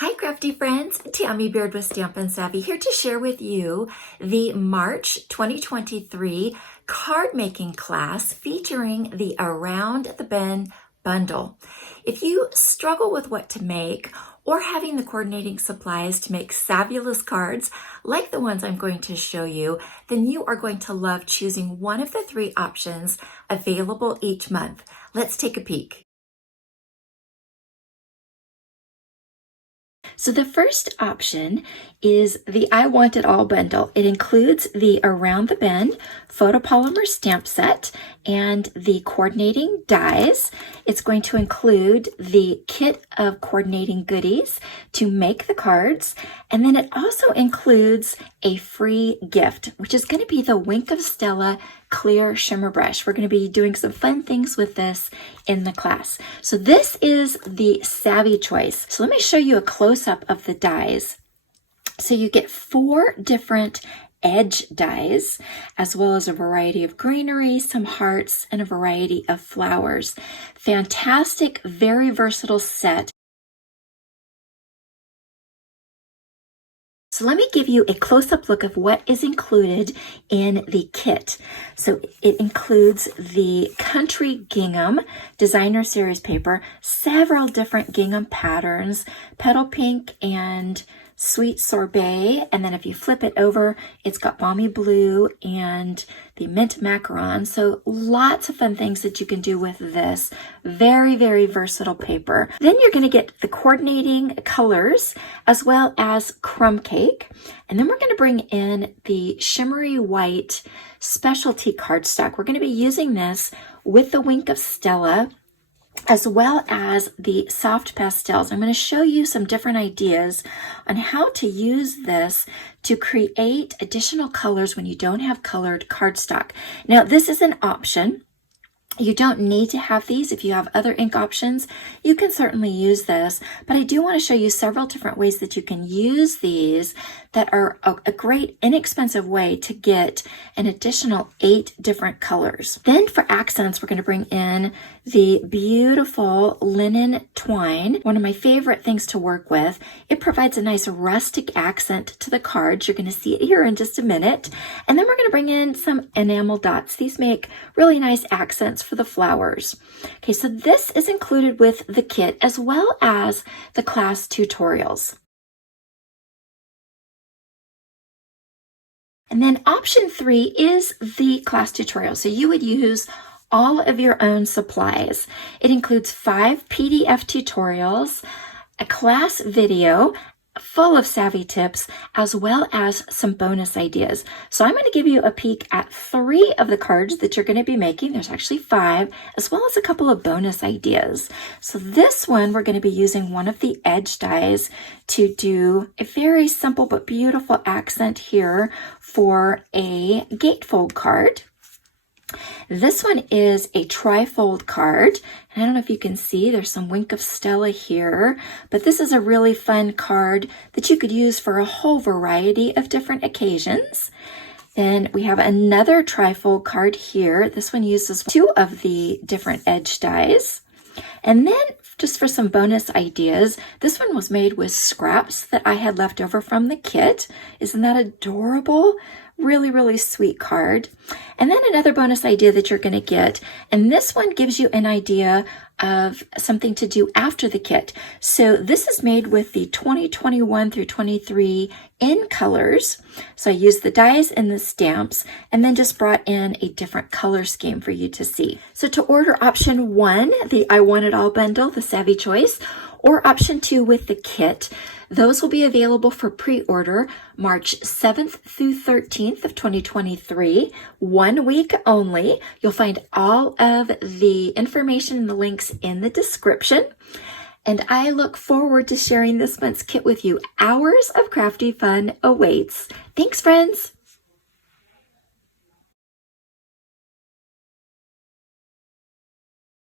Hi Crafty friends, Tammy Beard with Stampin' Savvy here to share with you the March 2023 card making class featuring the Around the Bend bundle. If you struggle with what to make or having the coordinating supplies to make savvulous cards like the ones I'm going to show you, then you are going to love choosing one of the 3 options available each month. Let's take a peek. So the first option is the I Want It All bundle. It includes the Around the Bend photopolymer stamp set and the coordinating dies. It's going to include the kit of coordinating goodies to make the cards. And then it also includes a free gift, which is going to be the Wink of Stella clear shimmer brush. We're going to be doing some fun things with this in the class. So this is the Savvy choice. So let me show you a close-up of the dies. So you get 4 different edge dies, as well as a variety of greenery, some hearts, and a variety of flowers. Fantastic, very versatile set. So let me give you a close-up look of what is included in the kit. So it includes the Country Gingham Designer Series paper, several different gingham patterns, petal pink and sweet sorbet, and then if you flip it over, it's got balmy blue and the mint macaron. So lots of fun things that you can do with this. Very, very versatile paper. Then you're going to get the coordinating colors as well as crumb cake. And then we're going to bring in the shimmery white specialty cardstock. We're going to be using this with the Wink of Stella as well as the soft pastels. I'm going to show you some different ideas on how to use this to create additional colors when you don't have colored cardstock. Now, this is an option. You don't need to have these. If you have other ink options, you can certainly use this, but I do want to show you several different ways that you can use these that are a great inexpensive way to get an additional 8 different colors. Then for accents, we're going to bring in the beautiful linen twine, one of my favorite things to work with. It provides a nice rustic accent to the cards. You're going to see it here in just a minute. And then we're going to bring in some enamel dots. These make really nice accents for the flowers. Okay, so this is included with the kit as well as the class tutorials. And then option 3 is the class tutorial. So you would use all of your own supplies. It includes 5 PDF tutorials, a class video full of savvy tips, as well as some bonus ideas. So I'm going to give you a peek at 3 of the cards that you're going to be making. There's actually 5, as well as a couple of bonus ideas. So this one, we're going to be using one of the edge dies to do a very simple but beautiful accent here for a gatefold card. This one is a trifold card. And I don't know if you can see, there's some Wink of Stella here, but this is a really fun card that you could use for a whole variety of different occasions. Then we have another trifold card here. This one uses 2 of the different edge dies. And then just for some bonus ideas, this one was made with scraps that I had left over from the kit. Isn't that adorable? Really, really sweet card. And then another bonus idea that you're going to get, and this one gives you an idea of something to do after the kit. So this is made with the 2021 through 23 in colors. So I used the dies and the stamps and then just brought in a different color scheme for you to see. So to order option 1, the I Want It All bundle, the Savvy choice, or option 2 with the kit, those will be available for pre-order March 7th through 13th of 2023, 1 week only. You'll find all of the information and the links in the description. And I look forward to sharing this month's kit with you. Hours of crafty fun awaits. Thanks, friends.